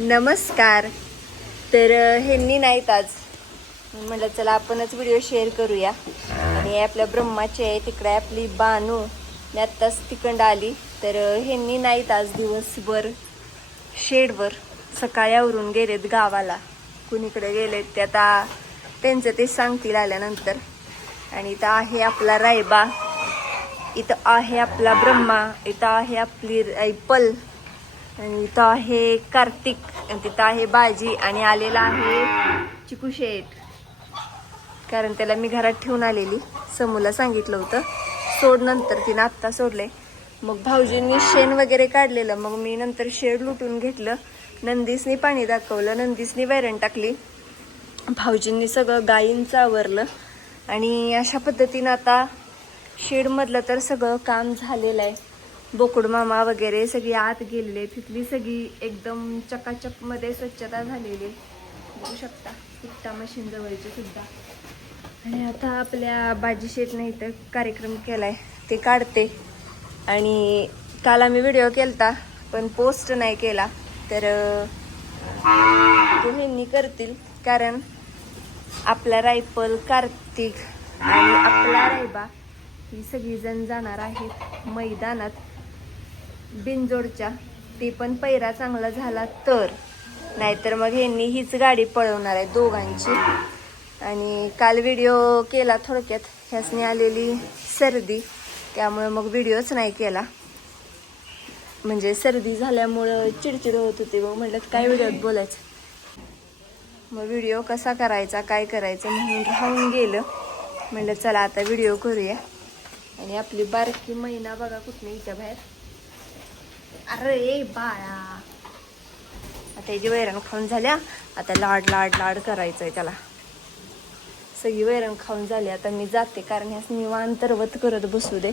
नमस्कार. तर ह्यांनी नाहीत आज, म्हटलं चला आपणच व्हिडिओ शेअर करूया. आणि आपल्या ब्रह्माची आहे तिकडे आपली बानू, मी आत्ताच तिकडं आली. तर ह्यांनी नाहीत आज दिवसभर शेडवर, सकाळी आवरून गेलेत गावाला. कुणीकडे गेलेत ते आता त्यांचं ते सांगतील आल्यानंतर. आणि इथं आहे आपला रायबा, इथं आहे आपला ब्रह्मा, इथं आहे आपली ऐपल, आणि इथं आहे कार्तिक, आणि तिथं आहे बाजी, आणि आलेला आहे चिकू शेठ. कारण त्याला मी घरात ठेवून आलेली, समूला सांगितलं होतं सोड, नंतर तिनं आत्ता सोडले. मग भाऊजींनी शेण वगैरे काढलेलं, मग मी नंतर शेड लुटून घेतलं. नंदीसनी पाणी दाखवलं, नंदीसनी वैरण टाकली, भाऊजींनी सगळं गायींचं आवरलं. आणि अशा पद्धतीनं आता शेडमधलं तर सगळं काम झालेलं आहे. बोकुड मामा वगैरे सगळी आत गेलेले, तिथली सगळी एकदम चकाचक मध्ये स्वच्छता झालेली, बघू शकता कुट्टा मशीन जवळचे सुद्धा. आणि आता आपल्या बाजी शेठने इथं कार्यक्रम केलाय, ते काढते. आणि काल आम्ही व्हिडिओ केलता पण पोस्ट नाही केला, तर तो ह्यांनी करतील. कारण आपला रायपल, कार्तिक आणि आपला रायबा ही सगळीजण जाणार आहेत मैदानात बिनजोडच्या. ते पण पैरा चांगला झाला तर, नाहीतर मग ह्यांनी हीच गाडी पळवणार आहे दोघांची. आणि काल व्हिडिओ केला थोडक्यात, ह्यासनी आलेली सर्दी, त्यामुळे मग व्हिडिओच नाही केला. म्हणजे सर्दी झाल्यामुळं चिडचिड होत होती, मग म्हटलं काय व्हिडिओत बोलायचं, मग व्हिडिओ कसा करायचा काय करायचं म्हणून राहून गेलं. म्हटलं चला आता व्हिडिओ करूया. आणि आपली बारकी मैना बघा कुठली इथं बाहेर. अरे बाळा, आता याची वैरण खाऊन झाल्या, आता लाड लाड लाड करायचंय त्याला. सगळी वैरण खाऊन झाली, आता मी जाते, कारण ह्यास निवांत रवत करत बसू दे.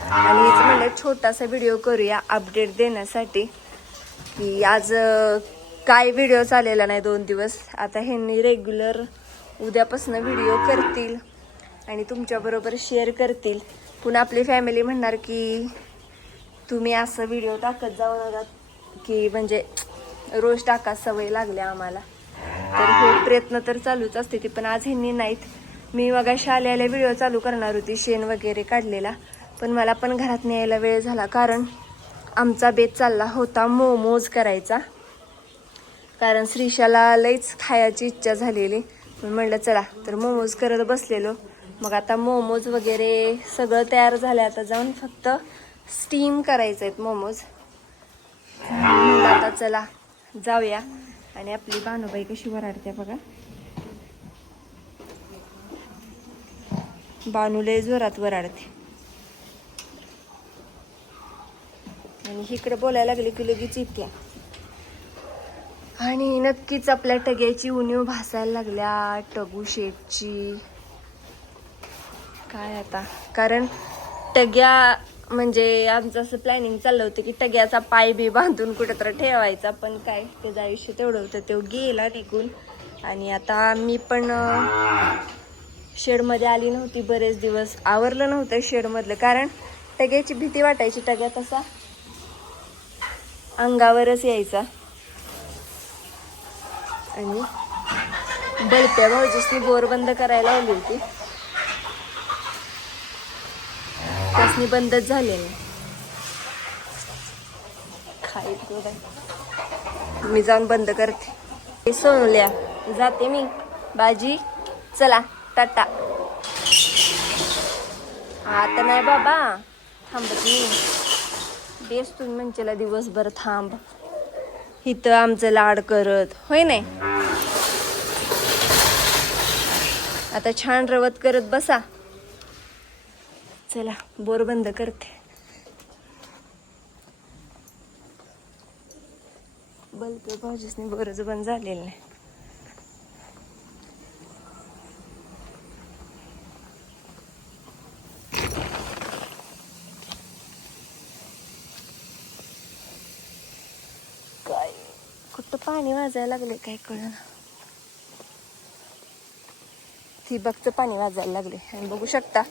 आणि हेच म्हणलं छोटासा व्हिडिओ करूया अपडेट देण्यासाठी, की आज काय व्हिडिओ चाललेला नाही 2 दिवस. आता ह्यांनी रेग्युलर उद्यापासून व्हिडिओ करतील आणि तुमच्याबरोबर शेअर करतील. पुन्हा आपली फॅमिली म्हणणार की तुम्ही असं व्हिडिओ टाकत जाऊ नका, की म्हणजे रोज टाका, सवय लागल्या आम्हाला. तर हे प्रयत्न तर चालूच असते ते, पण आज ह्यांनी नाहीत. मी बघा शाळेला व्हिडिओ चालू करणार होती शेण वगैरे काढलेला, पण मला पण घरात न्यायला वेळ झाला. कारण आमचा बेत चालला होता मोमोज करायचा, कारण श्रीशाला लईच खायची इच्छा झालेली. म्हणलं चला तर मोमोज करत बसलेलो. मग आता मोमोज वगैरे सगळं तयार झालं, आता जाऊन फक्त स्टीम करायचे आहेत मोमोज. म्हणलं आता चला जाऊया. आणि आपली भानुबाई कशी वराडते बघा, बानूले जोरात वराडते. आणि इकडे बोलायला लागले की लगेच इतक्या. आणि नक्कीच आपल्या टग्याची उणीव भासायला लागल्या, टगू शेटची. काय आता, कारण टग्या म्हणजे आमचं असं प्लॅनिंग चाललं होतं की टग्याचा पाय बी बांधून कुठेतरी ठेवायचा, पण काय त्याचं आयुष्य तेवढं होतं, तो गेला निघून. आणि आता मी पण शेडमध्ये आली नव्हती बरेच दिवस, आवरलं नव्हतं शेडमधलं, कारण टग्याची भीती वाटायची. टग्या तसा अंगावरच यायचा. आणि बलत्या भाऊजीसनी बोर बंद करायला लावली होती, त्यासनी बंदच झाले नाही. मी जाऊन बंद करते. सोनल्या जाते मी, बाजी चला टाटा. आता नाही बाबा थांबत मी, बेस तुम्ही म्हणचेला दिवसभर थांब इथं आमचं लाड करत, होय नाही. आता छान रवत करत बसा. चला बोर बंद करते. बल्ब भाऊजीसनी बोरच बंद झालेलं नाही. काय कुठं पाणी वाजायला लागले काय कळलं. ठिबकचं पाणी वाजायला लागले. आणि बघू शकता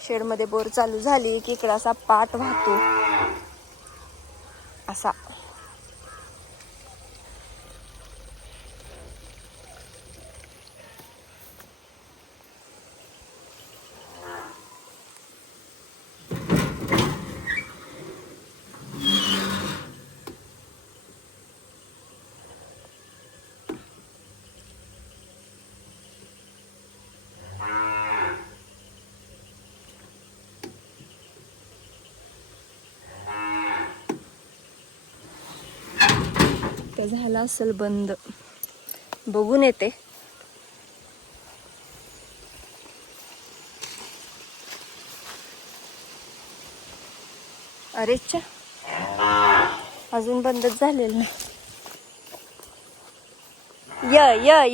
शेडमध्ये बोर चालू झाली की इकडं असा पाट वाहतो असा. का झाला असेल बंद, बघून येते. अरेच्छा, अजून बंदच झालेलं नाही.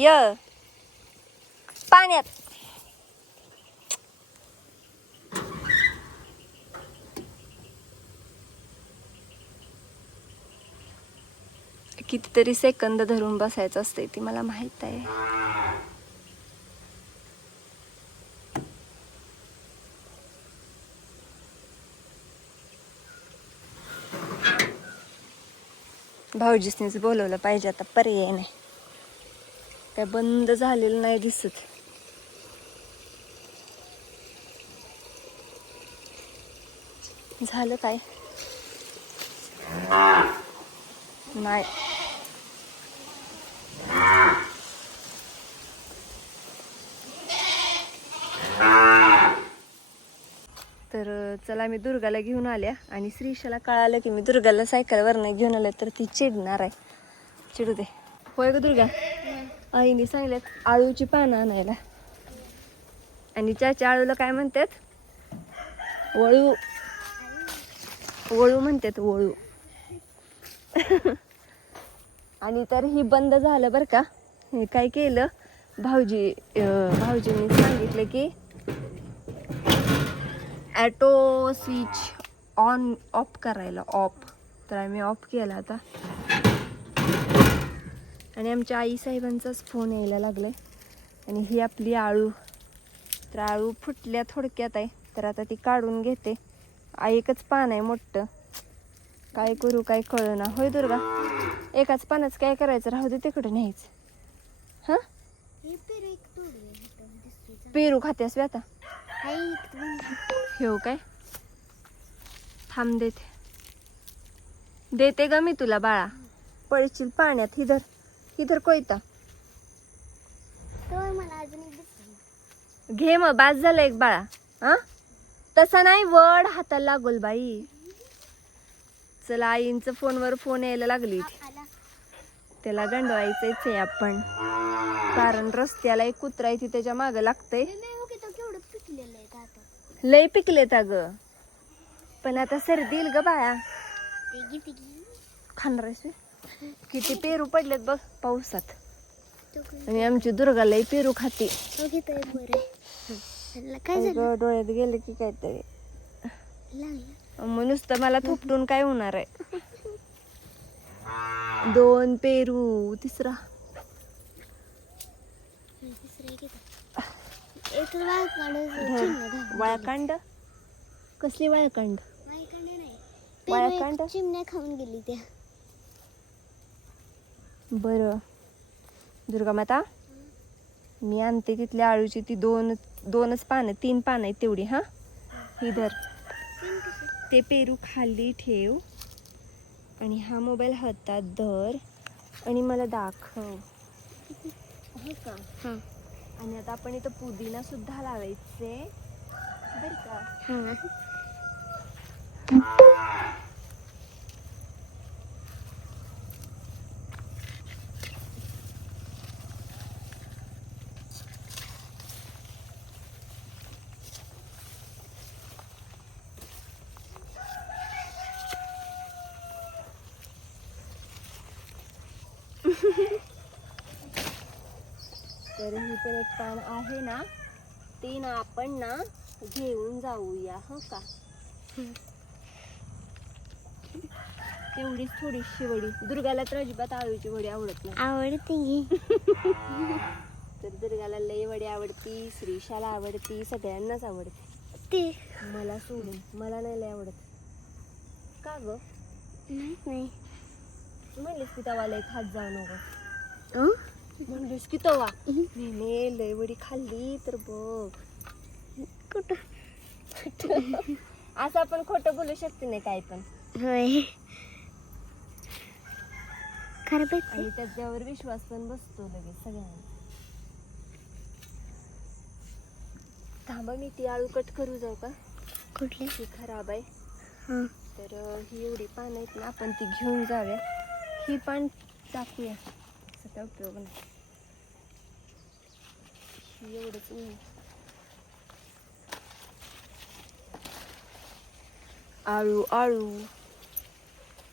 य पाण्यात. कितीतरी सेकंद धरून बसायचं असते ती मला माहित आहे. भाऊजीसनीच बोलवलं पाहिजे आता, पर्याय नाही. काय बंद झालेलं नाही दिसत. झालं काय नाही. तर चला, मी दुर्गाला घेऊन आल्या आणि श्रीशाला कळालं की मी दुर्गाला सायकलवरनं घेऊन आले तर ती चिडणार आहे. चिडू दे. होय ग दुर्गा, आईने सांगल्यात आळूची पानं आणायला. आणि चाच्या आळूला काय म्हणतात? वळू. वळू म्हणतात, वळू. आणि तर ही बंद झालं बरं का. हे काय केलं भाऊजींनी सांगितलं की ॲटो स्विच ऑन ऑफ करायला. ऑफ. तर आम्ही ऑफ केला आता. आणि आमच्या आईसाहेबांचाच फोन यायला लागलाय. आणि ही आपली आळू. तर आळू फुटल्या थोडक्यात आहे, तर आता ती काढून घेते. एकच पान आहे मोठं, काय करू काय कळना. होय दुर्गा, एकाच पानाच काय करायचं, राहू दे तिकडे न्यायचं. हा, पेरू खात्यास बी आता. हो काय, थांब देते ग मी तुला बाळा. पळशील पाण्यात. हिधर कोयता घे मग, बास झालं एक बाळा. हा, तसा नाही, वड हाताला लागोल बाई. चला, आईंचं फोनवर फोन यायला लागली. त्याला गंडवायचंच आहे आपण, कारण रस्त्याला एक कुत्रा आहे ती त्याच्या मागं लागतंय. लय पिकलेत अगं, पण आता सर्दी येईल ग बाळा. खाणार आहेस? किती पेरू पडलेत बघ पावसात. आणि आमची दुर्गा लय पेरू खाते. डोळ्यात गेलं की काहीतरी मग नुसतं मला थोपटून काय होणार आहे. 2 पेरू, तिसरा वाळकांड. कसली वाळकांड? वाळकांड चिमण्या खाऊन गेली त्या. बरं दुर्गा माता, मी आणते तिथल्या आळूची ती दोनच पानं, 3 पानं आहेत तेवढी. हा, इधर ते पेरू खाली ठेव आणि हा मोबाईल हातात धर आणि मला दाखव. हो का? हां. आणि आता आपण इथं पुदिना सुद्धा लावायचे बरं का. हां. तर ही पण एक पान आहे ना, ते ना आपण ना घेऊन जाऊया. हो का? तेवढीच थोडीशी वडी. दुर्गाला तर अजिबात आळूची वडी आवडत नाही. आवडते. तर दुर्गाला लय वडी आवडती, श्रीशाला आवडती, सगळ्यांनाच आवडते. ते मला सोडून, मला नाही लय आवडत. का ग? नाही म्हणलीस की तवा लय खात जाऊ नको. म्हणलीस की तवा मी लय वडी खाल्ली तर बघ. कुठं असं आपण खोटं बोलू शकते नाही काय पण. होय, खरं. आणि त्याच्यावर विश्वास पण बसतो लगेच सगळ्यांना. थांबा, मी ती आळू कट करू जाऊ का? कुठली? ती खराब आहे. तर ही एवढी पानं आहेत ना, आपण ती घेऊन जाऊया. ही पान टाकूया, सध्या उपयोग नाही. एवढंच ऊन. आळू आळू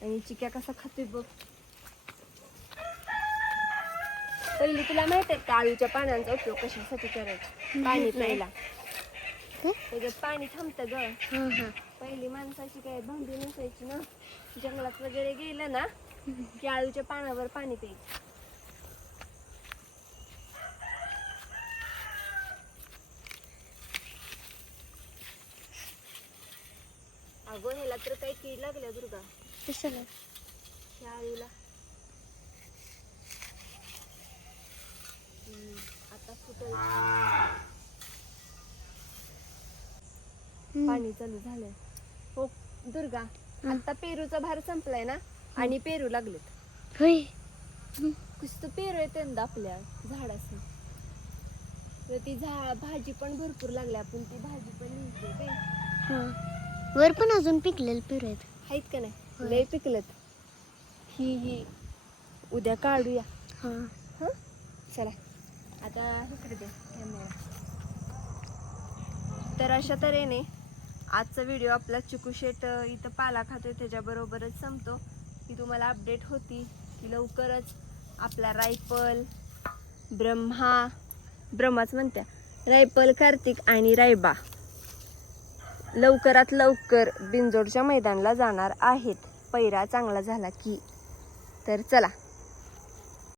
आणि चिक्या कसा खातोय बघ. पहिली तुला माहित आहे का आळूच्या पानांचा उपयोग कशासाठी करायचा? पाणी प्यायला. त्याच्यात पाणी थांबतं ग. पहिली माणसाची काय भांडी नसायची ना, जंगलात वगैरे गेलं ना की आळूच्या पानावर पाणी प्यायचं. अगं ह्याला तर काही कीड लागल्या दुर्गा. कशाला? ह्या आळूला. आता फुटल. पाणी चालू झालंय. हो दुर्गा, आता पेरूचा भार संपलाय ना आणि पेरू लागलेत. होय. कुस्त पेरू येते ना आपल्या झाडाचं. तर ती भाजी पण भरपूर लागली. आपण ती भाजी पण निघते काय. वर पण अजून पिकलेले पेरू आहेत का नाही? लय पिकलत. ही उद्या काढूया. हं? चला आता इकडे दे कॅमेरा. तर अशा तऱ्हेने आजचा व्हिडिओ आपला चिकू शेट इथं पाला खातोय त्याच्याबरोबरच संपतो. की तुम्हाला अपडेट होती की लवकरच आपला रायफल ब्रह्माच म्हणत्या, रायफल कार्तिक आणि रायबा लवकरात लवकर बिंजोडच्या मैदानाला जाणार आहेत, पैरा चांगला झाला की. तर चला